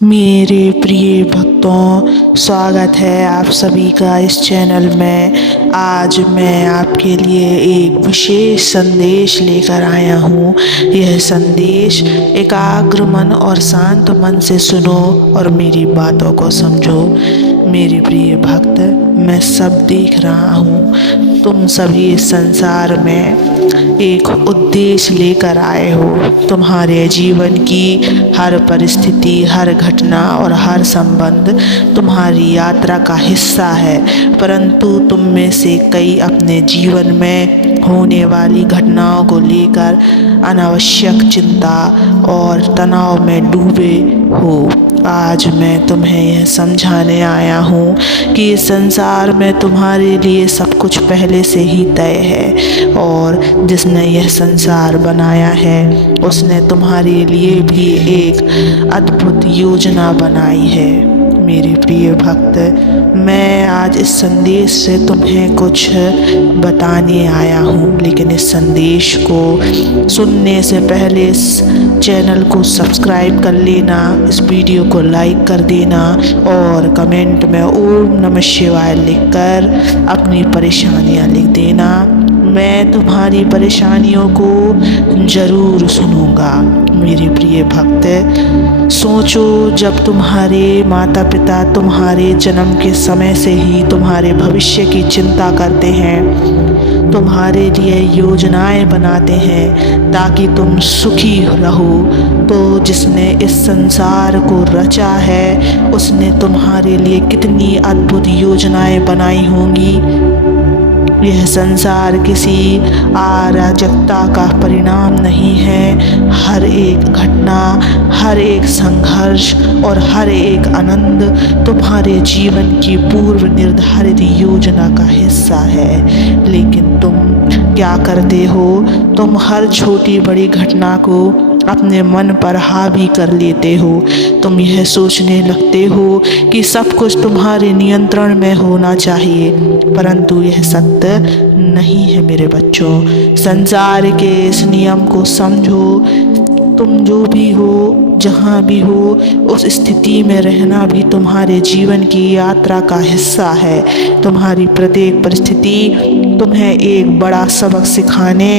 मेरे प्रिय भक्तों, स्वागत है आप सभी का इस चैनल में। आज मैं आपके लिए एक विशेष संदेश लेकर आया हूँ। यह संदेश एकाग्र मन और शांत मन से सुनो और मेरी बातों को समझो। मेरे प्रिय भक्त, मैं सब देख रहा हूँ। तुम सभी इस संसार में एक उद्देश्य लेकर आए हो। तुम्हारे जीवन की हर परिस्थिति, हर घटना और हर संबंध तुम्हारी यात्रा का हिस्सा है। परंतु तुम में से कई अपने जीवन में होने वाली घटनाओं को लेकर अनावश्यक चिंता और तनाव में डूबे हो। आज मैं तुम्हें यह समझाने आया हूँ कि इस संसार में तुम्हारे लिए सब कुछ पहले से ही तय है, और जिसने यह संसार बनाया है उसने तुम्हारे लिए भी एक अद्भुत योजना बनाई है। मेरे प्रिय भक्त, मैं आज इस संदेश से तुम्हें कुछ बताने आया हूँ, लेकिन इस संदेश को सुनने से पहले इस चैनल को सब्सक्राइब कर लेना, इस वीडियो को लाइक कर देना और कमेंट में ओम नमः शिवाय लिखकर अपनी परेशानियाँ लिख देना। मैं तुम्हारी परेशानियों को ज़रूर सुनूंगा। मेरे प्रिय भक्त, सोचो, जब तुम्हारे माता पिता तुम्हारे जन्म के समय से ही तुम्हारे भविष्य की चिंता करते हैं, तुम्हारे लिए योजनाएं बनाते हैं ताकि तुम सुखी रहो, तो जिसने इस संसार को रचा है उसने तुम्हारे लिए कितनी अद्भुत योजनाएं बनाई होंगी। यह संसार किसी अराजकता का परिणाम नहीं है। हर एक घटना, हर एक संघर्ष और हर एक आनंद तुम्हारे जीवन की पूर्व निर्धारित योजना का हिस्सा है। लेकिन तुम क्या करते हो? तुम हर छोटी बड़ी घटना को अपने मन पर हावी कर लेते हो। तुम यह सोचने लगते हो कि सब कुछ तुम्हारे नियंत्रण में होना चाहिए, परंतु यह सत्य नहीं है मेरे बच्चों। संसार के इस नियम को समझो। तुम जो भी हो, जहाँ भी हो, उस स्थिति में रहना भी तुम्हारे जीवन की यात्रा का हिस्सा है। तुम्हारी प्रत्येक परिस्थिति तुम्हें एक बड़ा सबक सिखाने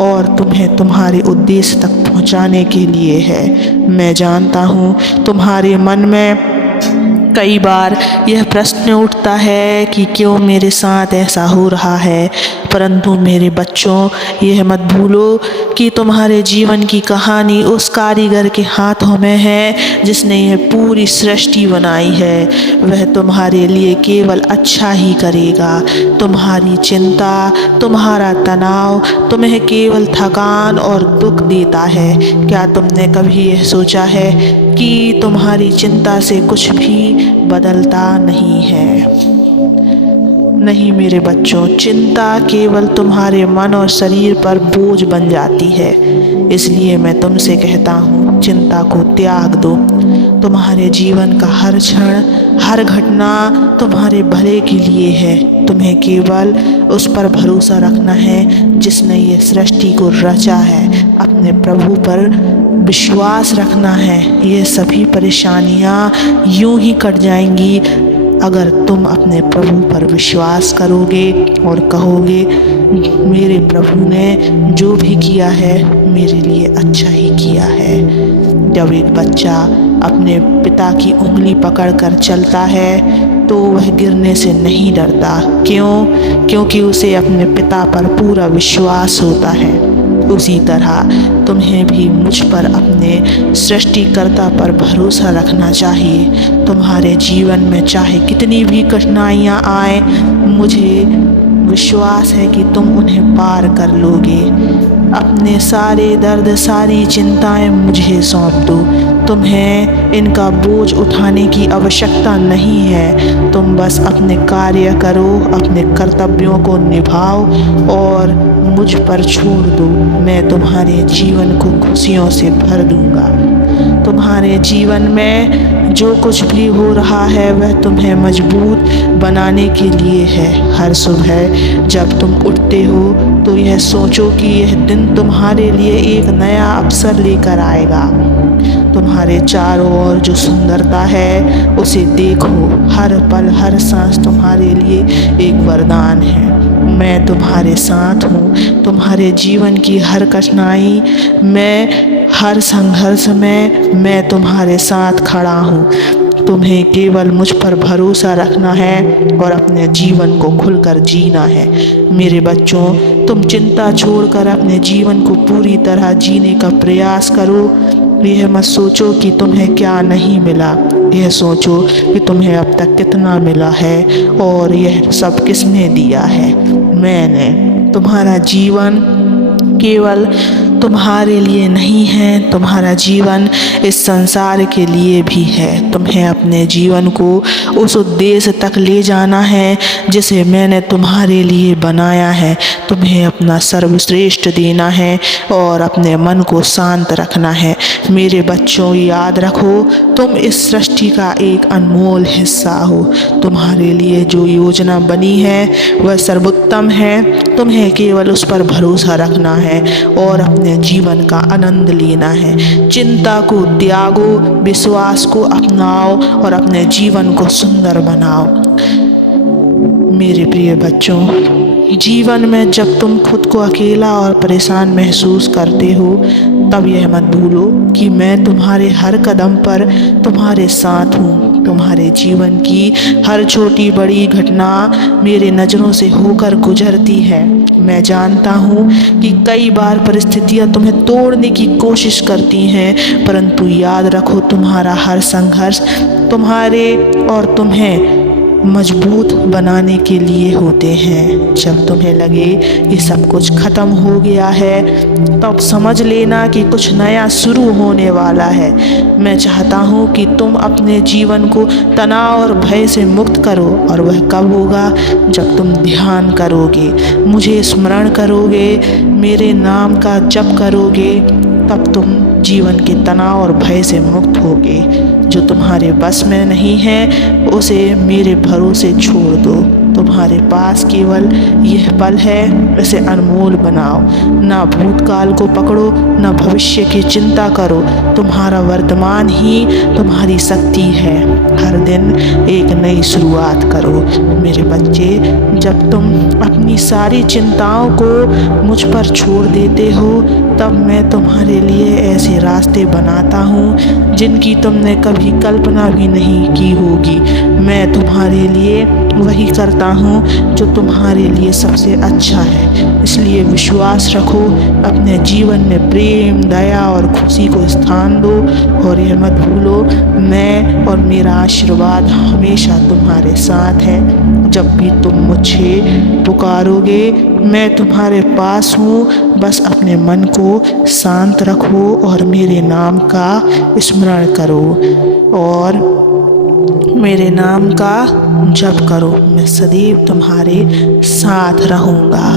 और तुम्हें तुम्हारे उद्देश्य तक पहुँचाने के लिए है। मैं जानता हूँ तुम्हारे मन में कई बार यह प्रश्न उठता है कि क्यों मेरे साथ ऐसा हो रहा है, परंतु मेरे बच्चों, यह मत भूलो कि तुम्हारे जीवन की कहानी उस कारीगर के हाथों में है जिसने यह पूरी सृष्टि बनाई है। वह तुम्हारे लिए केवल अच्छा ही करेगा। तुम्हारी चिंता, तुम्हारा तनाव तुम्हें केवल थकान और दुख देता है। क्या तुमने कभी यह सोचा है कि तुम्हारी चिंता से कुछ भी बदलता नहीं है? नहीं मेरे बच्चों, चिंता केवल तुम्हारे मन और शरीर पर बोझ बन जाती है। इसलिए मैं तुमसे कहता हूँ, चिंता को त्याग दो। तुम्हारे जीवन का हर क्षण, हर घटना तुम्हारे भले के लिए है। तुम्हें केवल उस पर भरोसा रखना है जिसने ये सृष्टि को रचा है। अपने प्रभु पर विश्वास रखना है। ये सभी परेशानियाँ यूं ही कट जाएंगी अगर तुम अपने प्रभु पर विश्वास करोगे और कहोगे, मेरे प्रभु ने जो भी किया है मेरे लिए अच्छा ही किया है। जब एक बच्चा अपने पिता की उंगली पकड़कर चलता है तो वह गिरने से नहीं डरता। क्यों? क्योंकि उसे अपने पिता पर पूरा विश्वास होता है। उसी तरह तुम्हें भी मुझ पर, अपने सृष्टिकर्ता पर भरोसा रखना चाहिए। तुम्हारे जीवन में चाहे कितनी भी कठिनाइयाँ आए, मुझे विश्वास है कि तुम उन्हें पार कर लोगे। अपने सारे दर्द, सारी चिंताएं मुझे सौंप दो। तुम्हें इनका बोझ उठाने की आवश्यकता नहीं है। तुम बस अपने कार्य करो, अपने कर्तव्यों को निभाओ और मुझ पर छोड़ दो। मैं तुम्हारे जीवन को खुशियों से भर दूंगा। तुम्हारे जीवन में जो कुछ भी हो रहा है वह तुम्हें मजबूत बनाने के लिए है। हर सुबह जब तुम उठते हो तो यह सोचो कि यह दिन तुम्हारे लिए एक नया अवसर लेकर आएगा। तुम्हारे चारों ओर जो सुंदरता है उसे देखो। हर पल हर सांस तुम्हारे लिए एक वरदान है। मैं तुम्हारे साथ हूँ। तुम्हारे जीवन की हर कठिनाई में, हर संघर्ष में मैं तुम्हारे साथ खड़ा हूँ। तुम्हें केवल मुझ पर भरोसा रखना है और अपने जीवन को खुलकर जीना है। मेरे बच्चों, तुम चिंता छोड़कर अपने जीवन को पूरी तरह जीने का प्रयास करो। यह मत सोचो कि तुम्हें क्या नहीं मिला, यह सोचो कि तुम्हें अब तक कितना मिला है और यह सब किसने दिया है। मैंने। तुम्हारा जीवन केवल तुम्हारे लिए नहीं है, तुम्हारा जीवन इस संसार के लिए भी है। तुम्हें अपने जीवन को उस उद्देश्य तक ले जाना है जिसे मैंने तुम्हारे लिए बनाया है। तुम्हें अपना सर्वश्रेष्ठ देना है और अपने मन को शांत रखना है। मेरे बच्चों, याद रखो, तुम इस सृष्टि का एक अनमोल हिस्सा हो। तुम्हारे लिए जो योजना बनी है वह सर्वोत्तम है। तुम्हें केवल उस पर भरोसा रखना है और अपने जीवन का आनंद लेना है। चिंता को त्यागो, विश्वास को अपनाओ और अपने जीवन को सुंदर बनाओ। मेरे प्रिय बच्चों, जीवन में जब तुम खुद को अकेला और परेशान महसूस करते हो तब यह मत भूलो कि मैं तुम्हारे हर कदम पर तुम्हारे साथ हूँ। तुम्हारे जीवन की हर छोटी बड़ी घटना मेरे नज़रों से होकर गुजरती है। मैं जानता हूँ कि कई बार परिस्थितियाँ तुम्हें तोड़ने की कोशिश करती हैं, परंतु याद रखो, तुम्हारा हर संघर्ष तुम्हारे और तुम्हें मजबूत बनाने के लिए होते हैं। जब तुम्हें लगे कि सब कुछ ख़त्म हो गया है तब समझ लेना कि कुछ नया शुरू होने वाला है। मैं चाहता हूँ कि तुम अपने जीवन को तनाव और भय से मुक्त करो, और वह कब होगा? जब तुम ध्यान करोगे, मुझे स्मरण करोगे, मेरे नाम का जप करोगे, तब तुम जीवन के तनाव और भय से मुक्त होगे। जो तुम्हारे बस में नहीं है उसे मेरे भरोसे छोड़ दो। तुम्हारे पास केवल यह पल है, इसे अनमोल बनाओ। ना भूतकाल को पकड़ो, ना भविष्य की चिंता करो। तुम्हारा वर्तमान ही तुम्हारी शक्ति है। हर दिन एक नई शुरुआत करो। मेरे बच्चे, जब तुम अपनी सारी चिंताओं को मुझ पर छोड़ देते हो तब मैं तुम्हारे लिए ऐसे रास्ते बनाता हूँ जिनकी तुमने कभी कल्पना भी नहीं की होगी। मैं तुम्हारे लिए वही करता हूँ जो तुम्हारे लिए सबसे अच्छा है। इसलिए विश्वास रखो, अपने जीवन में प्रेम, दया और खुशी को स्थान दो, और यह मत भूलो, मैं और मेरा आशीर्वाद हमेशा तुम्हारे साथ है। जब भी तुम मुझे पुकारोगे मैं तुम्हारे पास हूँ। बस अपने मन को शांत रखो और मेरे नाम का स्मरण करो और मेरे नाम का जप करो। मैं सदैव तुम्हारे साथ रहूँगा।